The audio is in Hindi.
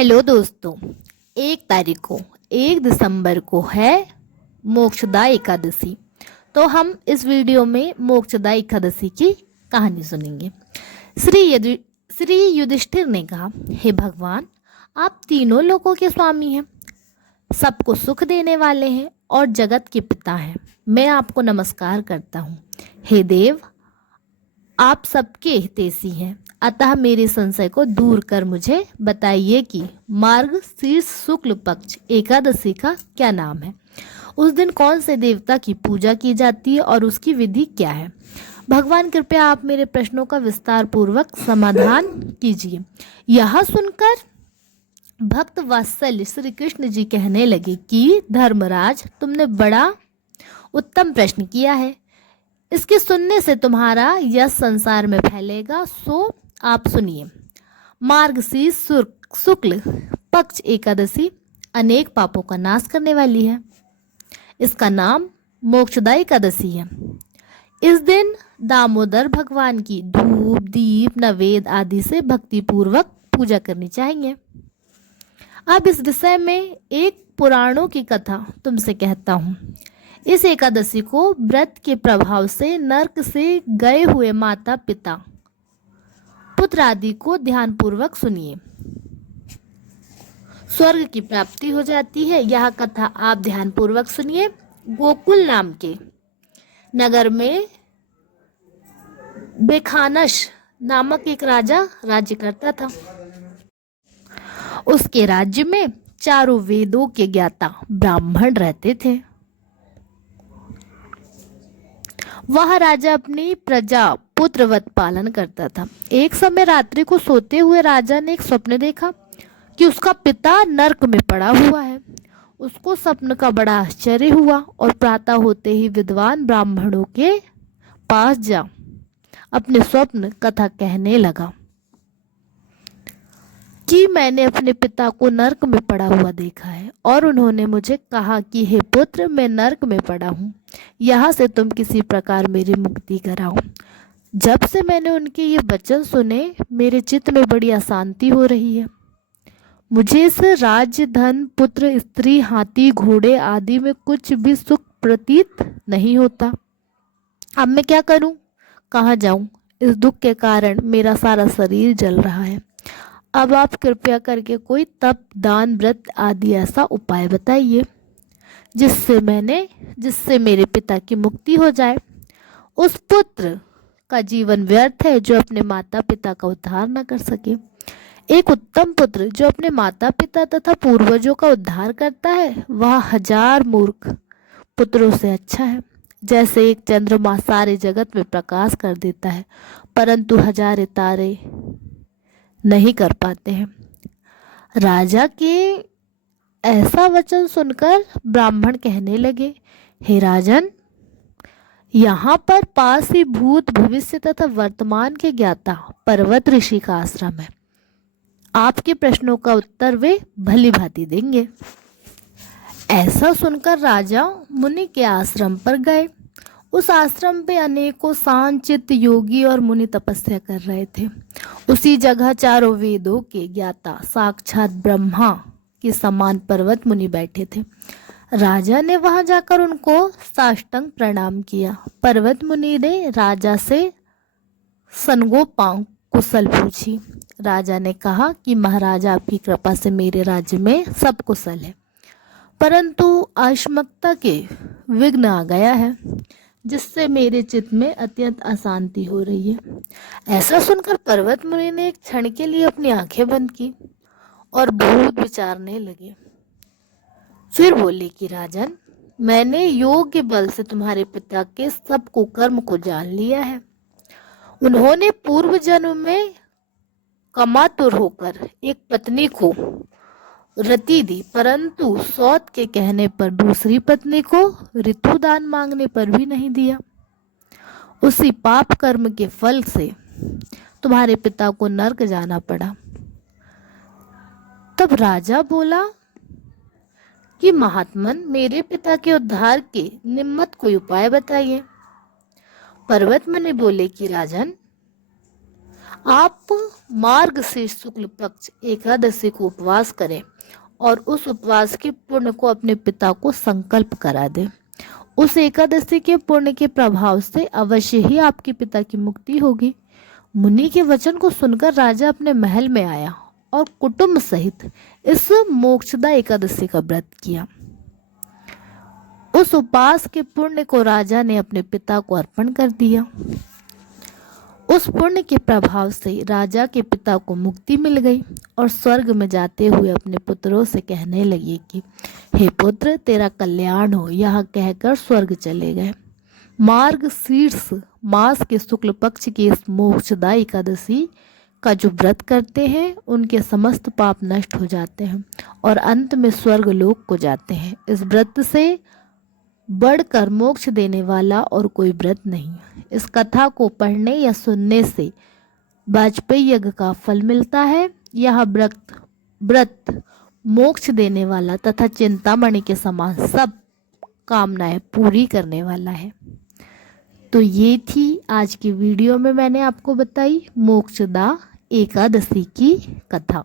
हेलो दोस्तों। 1 दिसंबर को है मोक्षदा एकादशी। तो हम इस वीडियो में मोक्षदा एकादशी की कहानी सुनेंगे। श्री युधिष्ठिर ने कहा, हे भगवान, आप तीनों लोकों के स्वामी हैं, सबको सुख देने वाले हैं और जगत के पिता हैं। मैं आपको नमस्कार करता हूँ। हे देव, आप सबके हितैषी हैं, अतः मेरे संशय को दूर कर मुझे बताइए कि मार्गशीर्ष शुक्ल पक्ष एकादशी का क्या नाम है। उस दिन कौन से देवता की पूजा की जाती है और उसकी विधि क्या है। भगवान कृपया आप मेरे प्रश्नों का विस्तार पूर्वक समाधान कीजिए। यह सुनकर भक्त वात्सल्य श्री कृष्ण जी कहने लगे कि धर्मराज, तुमने बड़ा उत्तम प्रश्न किया है। इसके सुनने से तुम्हारा यश संसार में फैलेगा, सो आप सुनिए। मार्गशीर्ष शुक्ल पक्ष एकादशी अनेक पापों का नाश करने वाली है। इसका नाम मोक्षदा एकादशी है। इस दिन दामोदर भगवान की धूप, दीप, नवेद आदि से भक्ति पूर्वक पूजा करनी चाहिए। अब इस विषय में एक पुराणों की कथा तुमसे कहता हूँ। इस एकादशी को व्रत के प्रभाव से नरक से गए हुए माता पिता, पुत्र आदि को ध्यान पूर्वक सुनिए, स्वर्ग की प्राप्ति हो जाती है। यह कथा आप ध्यान पूर्वक सुनिए। गोकुल नाम के नगर में बेखानस नामक एक राजा राज्य करता था। उसके राज्य में चारों वेदों के ज्ञाता ब्राह्मण रहते थे। वह राजा अपनी प्रजा पुत्रवत पालन करता था। एक समय रात्रि को सोते हुए राजा ने एक स्वप्न देखा कि उसका पिता नरक में पड़ा हुआ है। उसको स्वप्न का बड़ा आश्चर्य हुआ और प्रातः होते ही विद्वान ब्राह्मणों के पास जा अपने स्वप्न कथा कहने लगा कि मैंने अपने पिता को नरक में पड़ा हुआ देखा है और उन्होंने मुझे कहा कि हे पुत्र, मैं नरक में पड़ा हूँ, यहाँ से तुम किसी प्रकार मेरी मुक्ति कराओ। जब से मैंने उनके ये वचन सुने, मेरे चित्त में बड़ी अशांति हो रही है। मुझे इस राज्य, धन, पुत्र, स्त्री, हाथी, घोड़े आदि में कुछ भी सुख प्रतीत नहीं होता। अब मैं क्या करूं, कहाँ जाऊं? इस दुख के कारण मेरा सारा शरीर जल रहा है। अब आप कृपया करके कोई तप, दान, व्रत आदि ऐसा उपाय बताइए जिससे मेरे पिता की मुक्ति हो जाए। उस पुत्र का जीवन व्यर्थ है जो अपने माता पिता का उद्धार न कर सके। एक उत्तम पुत्र जो अपने माता पिता तथा पूर्वजों का उद्धार करता है, वह 1000 मूर्ख पुत्रों से अच्छा है। जैसे एक चंद्रमा सारे जगत में प्रकाश कर देता है, परंतु 1000 तारे नहीं कर पाते हैं। राजा के ऐसा वचन सुनकर ब्राह्मण कहने लगे, हे राजन, यहाँ पर पास ही भूत, भविष्य तथा वर्तमान के ज्ञाता पर्वत ऋषि का आश्रम है। आपके प्रश्नों का उत्तर वे भली भांति देंगे। ऐसा सुनकर राजा मुनि के आश्रम पर गए। उस आश्रम पे अनेकों शांत चित्त योगी और मुनि तपस्या कर रहे थे। उसी जगह चारों वेदों के ज्ञाता साक्षात ब्रह्मा के समान पर्वत मुनि बैठे थे। राजा ने वहां जाकर उनको साष्टांग प्रणाम किया। पर्वत मुनि ने राजा से सनगोपांग कुशल पूछी। राजा ने कहा कि महाराज, आपकी कृपा से मेरे राज्य में सब कुशल है, परंतु आश्मकता के विघ्न आ गया है, जिससे मेरे चित्त में अत्यंत अशांति हो रही है। ऐसा सुनकर पर्वत मुनि ने एक क्षण के लिए अपनी आंखें बंद की और बहुत विचारने लगे। फिर बोले कि राजन, मैंने योग के बल से तुम्हारे पिता के सब कुकर्म को जान लिया है। उन्होंने पूर्व जन्म में कमातुर होकर एक पत्नी को रति दी, परंतु सौत के कहने पर दूसरी पत्नी को ऋतुदान मांगने पर भी नहीं दिया। उसी पाप कर्म के फल से तुम्हारे पिता को नरक जाना पड़ा। तब राजा बोला कि महात्मन, मेरे पिता के उद्धार के निमित्त कोई उपाय बताइए। पर्वत मुनि बोले कि राजन, आप मार्गशीर्ष शुक्ल पक्ष एकादशी को उपवास करें और उस उपवास के पुण्य को अपने पिता को संकल्प करा दें। उस एकादशी के पुण्य के प्रभाव से अवश्य ही आपके पिता की मुक्ति होगी। मुनि के वचन को सुनकर राजा अपने महल में आया और कुटुंब सहित इस मोक्षदा एकादशी का व्रत किया। उस उपवास के पुण्य को राजा ने अपने पिता को अर्पण कर दिया। उस पुण्य के प्रभाव से राजा के पिता को मुक्ति मिल गई और स्वर्ग में जाते हुए अपने पुत्रों से कहने लगे कि हे पुत्र, तेरा कल्याण हो। यह कहकर स्वर्ग चले गए। मार्गशीर्ष मास के शुक्ल पक्ष की इस मोक्षदा एकादशी का जो व्रत करते हैं उनके समस्त पाप नष्ट हो जाते हैं और अंत में स्वर्ग लोक को जाते हैं। इस व्रत से बढ़कर मोक्ष देने वाला और कोई व्रत नहीं। इस कथा को पढ़ने या सुनने से वाजपेयी यज्ञ का फल मिलता है। यह व्रत मोक्ष देने वाला तथा चिंतामणि के समान सब कामनाएं पूरी करने वाला है। तो ये थी आज की वीडियो में मैंने आपको बताई मोक्षदा एकादशी की कथा।